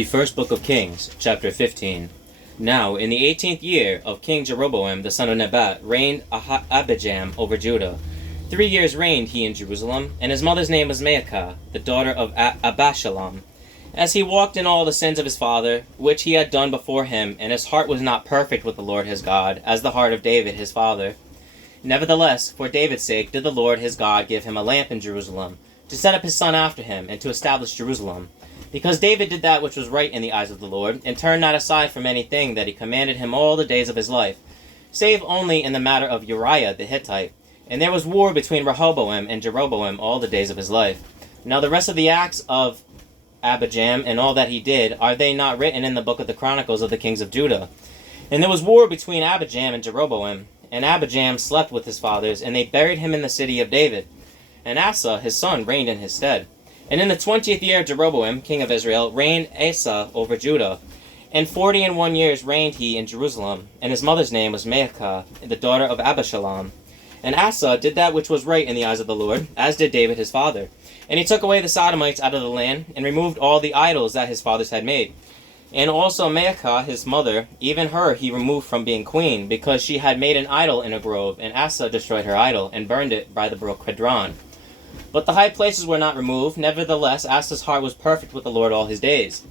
The First Book of Kings, chapter 15. Now, in the 18th year of King Jeroboam the son of Nebat, reigned Abijam over Judah. 3 years reigned he in Jerusalem, and his mother's name was Maacah, the daughter of Abishalom. As he walked in all the sins of his father, which he had done before him, and his heart was not perfect with the Lord his God, as the heart of David his father. Nevertheless, for David's sake did the Lord his God give him a lamp in Jerusalem, to set up his son after him, and to establish Jerusalem. Because David did that which was right in the eyes of the Lord, and turned not aside from anything that he commanded him all the days of his life, save only in the matter of Uriah the Hittite. And there was war between Rehoboam and Jeroboam all the days of his life. Now the rest of the acts of Abijam and all that he did, are they not written in the book of the Chronicles of the kings of Judah? And there was war between Abijam and Jeroboam, and Abijam slept with his fathers, and they buried him in the city of David. And Asa his son reigned in his stead. And in the 20th year of Jeroboam, king of Israel, reigned Asa over Judah. And 41 years reigned he in Jerusalem, and his mother's name was Maacah, the daughter of Abishalom. And Asa did that which was right in the eyes of the Lord, as did David his father. And he took away the Sodomites out of the land, and removed all the idols that his fathers had made. And also Maacah his mother, even her he removed from being queen, because she had made an idol in a grove, and Asa destroyed her idol, and burned it by the brook Kidron. But the high places were not removed. Nevertheless, Asa's heart was perfect with the Lord all his days.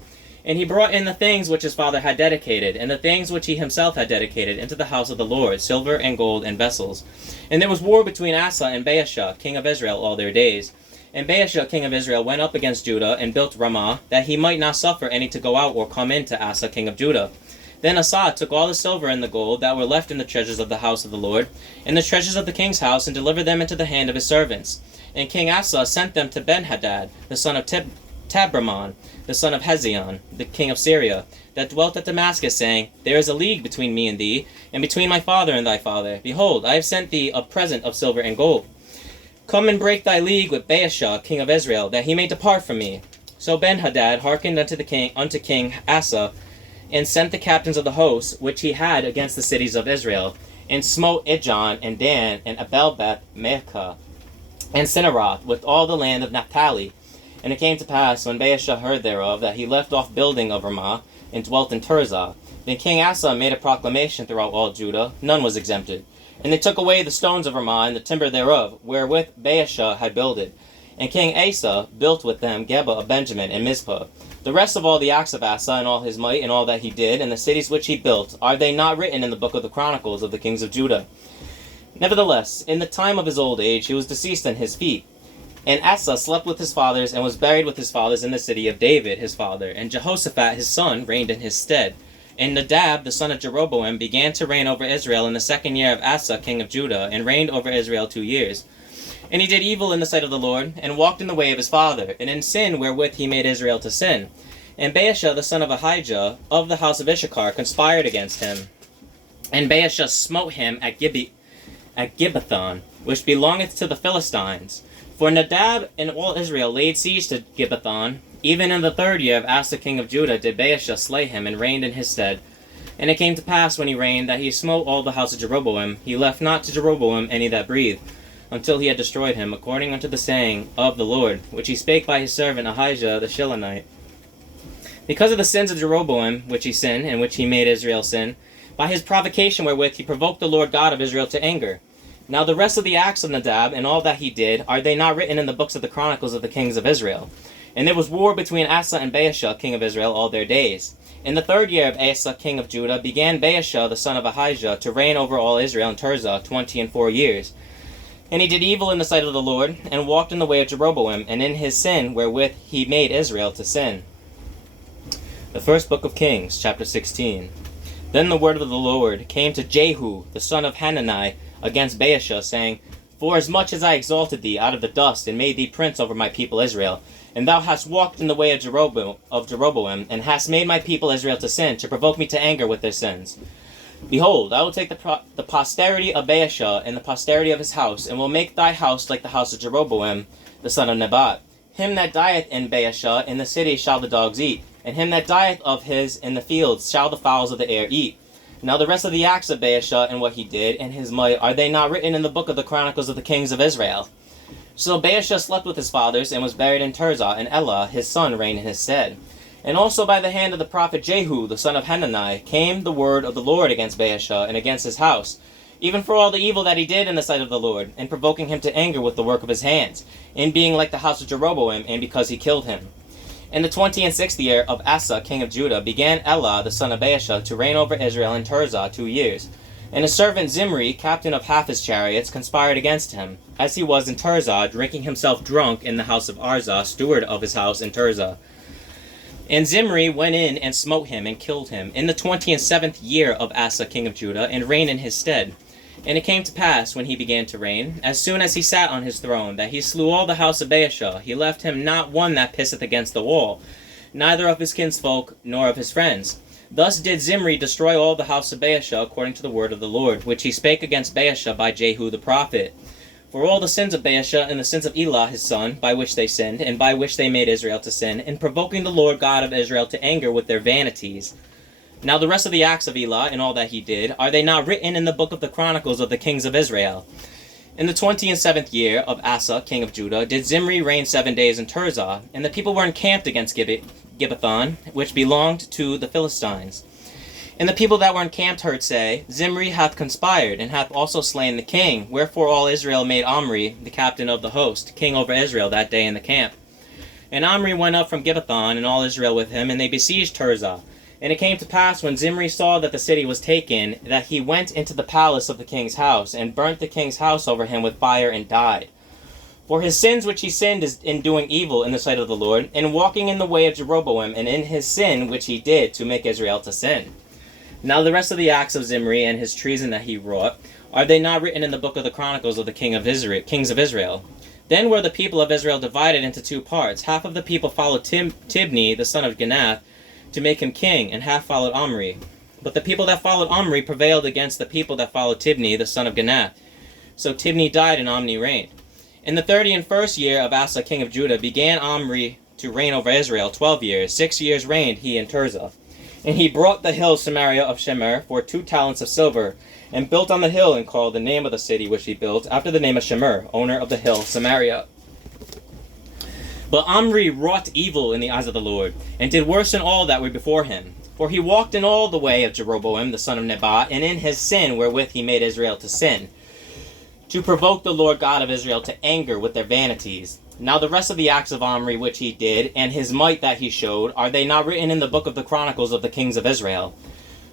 And he brought in the things which his father had dedicated, and the things which he himself had dedicated, into the house of the Lord, silver and gold and vessels. And there was war between Asa and Baasha, king of Israel, all their days. And Baasha, king of Israel, went up against Judah, and built Ramah, that he might not suffer any to go out or come in to Asa, king of Judah. Then Asa took all the silver and the gold that were left in the treasures of the house of the Lord, and the treasures of the king's house, and delivered them into the hand of his servants. And King Asa sent them to Benhadad, the son of Tabramon, the son of Hezion, the king of Syria, that dwelt at Damascus, saying, There is a league between me and thee, and between my father and thy father. Behold, I have sent thee a present of silver and gold. Come and break thy league with Baasha, king of Israel, that he may depart from me. So Benhadad hearkened unto King Asa, and sent the captains of the hosts which he had against the cities of Israel, and smote Ijon and Dan and Abelbeth Maacah, and Cinneroth, with all the land of Naphtali. And it came to pass, when Baasha heard thereof, that he left off building of Ramah, and dwelt in Tirzah. Then King Asa made a proclamation throughout all Judah, none was exempted. And they took away the stones of Ramah, and the timber thereof, wherewith Baasha had builded. And King Asa built with them Geba of Benjamin, and Mizpah. The rest of all the acts of Asa, and all his might, and all that he did, and the cities which he built, are they not written in the book of the Chronicles of the kings of Judah? Nevertheless, in the time of his old age, he was deceased on his feet. And Asa slept with his fathers, and was buried with his fathers in the city of David his father. And Jehoshaphat his son reigned in his stead. And Nadab the son of Jeroboam began to reign over Israel in the 2nd year of Asa king of Judah, and reigned over Israel 2 years. And he did evil in the sight of the Lord, and walked in the way of his father, and in sin wherewith he made Israel to sin. And Baasha the son of Ahijah of the house of Issachar conspired against him. And Baasha smote him at Gibbethon, which belongeth to the Philistines. For Nadab and all Israel laid siege to Gibbethon. Even in the 3rd year of Asa king of Judah did Baasha slay him, and reigned in his stead. And it came to pass, when he reigned, that he smote all the house of Jeroboam. He left not to Jeroboam any that breathed, until he had destroyed him, according unto the saying of the Lord, which he spake by his servant Ahijah the Shilonite. Because of the sins of Jeroboam, which he sinned, and which he made Israel sin, by his provocation wherewith he provoked the Lord God of Israel to anger. Now the rest of the acts of Nadab, and all that he did, are they not written in the books of the Chronicles of the kings of Israel? And there was war between Asa and Baasha, king of Israel, all their days. In the 3rd year of Asa, king of Judah, began Baasha, the son of Ahijah, to reign over all Israel in Tirzah 24 years. And he did evil in the sight of the Lord, and walked in the way of Jeroboam, and in his sin wherewith he made Israel to sin. The First Book of Kings, chapter 16. Then the word of the Lord came to Jehu, the son of Hanani, against Baasha, saying, Forasmuch as I exalted thee out of the dust, and made thee prince over my people Israel, and thou hast walked in the way of Jeroboam, and hast made my people Israel to sin, to provoke me to anger with their sins. Behold, I will take the posterity of Baasha, and the posterity of his house, and will make thy house like the house of Jeroboam, the son of Nebat. Him that dieth in Baasha, in the city shall the dogs eat, and him that dieth of his in the fields shall the fowls of the air eat. Now the rest of the acts of Baasha, and what he did, and his might, are they not written in the book of the Chronicles of the kings of Israel? So Baasha slept with his fathers, and was buried in Tirzah, and Elah his son reigned in his stead. And also by the hand of the prophet Jehu, the son of Hanani, came the word of the Lord against Baasha and against his house, even for all the evil that he did in the sight of the Lord, and provoking him to anger with the work of his hands, in being like the house of Jeroboam, and because he killed him. In the 26th year of Asa, king of Judah, began Elah, the son of Baasha, to reign over Israel in Tirzah 2 years. And his servant Zimri, captain of half his chariots, conspired against him, as he was in Tirzah, drinking himself drunk in the house of Arzah, steward of his house in Tirzah. And Zimri went in and smote him and killed him in the 27th year of Asa, king of Judah, and reigned in his stead. And it came to pass, when he began to reign, as soon as he sat on his throne, that he slew all the house of Baasha. He left him not one that pisseth against the wall, neither of his kinsfolk, nor of his friends. Thus did Zimri destroy all the house of Baasha, according to the word of the Lord, which he spake against Baasha by Jehu the prophet. For all the sins of Baasha and the sins of Elah his son, by which they sinned, and by which they made Israel to sin, in provoking the Lord God of Israel to anger with their vanities. Now the rest of the acts of Elah, and all that he did, are they not written in the book of the Chronicles of the kings of Israel? In the 27th year of Asa, king of Judah, did Zimri reign 7 days in Tirzah, and the people were encamped against Gibbethon, which belonged to the Philistines. And the people that were encamped heard say, Zimri hath conspired, and hath also slain the king. Wherefore all Israel made Omri, the captain of the host, king over Israel that day in the camp. And Omri went up from Gibbethon, and all Israel with him, and they besieged Tirzah. And it came to pass, when Zimri saw that the city was taken, that he went into the palace of the king's house, and burnt the king's house over him with fire, and died. For his sins which he sinned is in doing evil in the sight of the Lord, and walking in the way of Jeroboam, and in his sin which he did to make Israel to sin. Now the rest of the acts of Zimri and his treason that he wrought, are they not written in the book of the Chronicles of the kings of Israel? Then were the people of Israel divided into 2 parts. Half of the people followed Tibni, the son of Ginath, to make him king, and half followed Omri. But the people that followed Omri prevailed against the people that followed Tibni, the son of Ginath. So Tibni died, and Omri reigned. In the 31st year of Asa, king of Judah, began Omri to reign over Israel 12 years. 6 years reigned he in Tirzah. And he brought the hill Samaria of Shemer for 2 talents of silver, and built on the hill, and called the name of the city which he built after the name of Shemer, owner of the hill Samaria. But Omri wrought evil in the eyes of the Lord, and did worse than all that were before him. For he walked in all the way of Jeroboam the son of Nebat, and in his sin wherewith he made Israel to sin, to provoke the Lord God of Israel to anger with their vanities. Now the rest of the acts of Omri which he did, and his might that he showed, are they not written in the book of the Chronicles of the kings of Israel?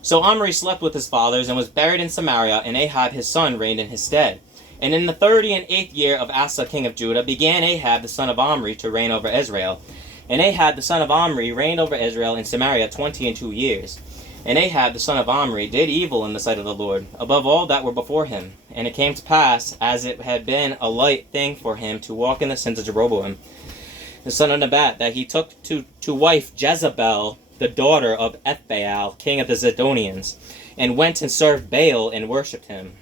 So Omri slept with his fathers, and was buried in Samaria, and Ahab his son reigned in his stead. And in the 38th year of Asa king of Judah began Ahab the son of Omri to reign over Israel. And Ahab the son of Omri reigned over Israel in Samaria 22 years. And Ahab the son of Omri did evil in the sight of the Lord, above all that were before him. And it came to pass, as it had been a light thing for him to walk in the sins of Jeroboam, the son of Nebat, that he took to wife Jezebel, the daughter of Ethbaal, king of the Zidonians, and went and served Baal and worshipped him.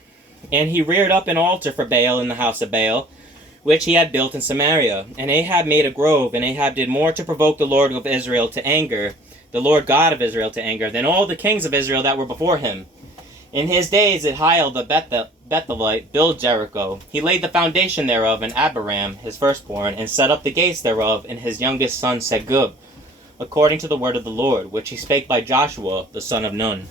And he reared up an altar for Baal in the house of Baal, which he had built in Samaria. And Ahab made a grove, and Ahab did more to provoke the Lord of Israel to anger, the Lord God of Israel to anger, than all the kings of Israel that were before him. In his days did Hiel the Bethelite build Jericho. He laid the foundation thereof in Abiram his firstborn, and set up the gates thereof in his youngest son Segub, according to the word of the Lord, which he spake by Joshua the son of Nun.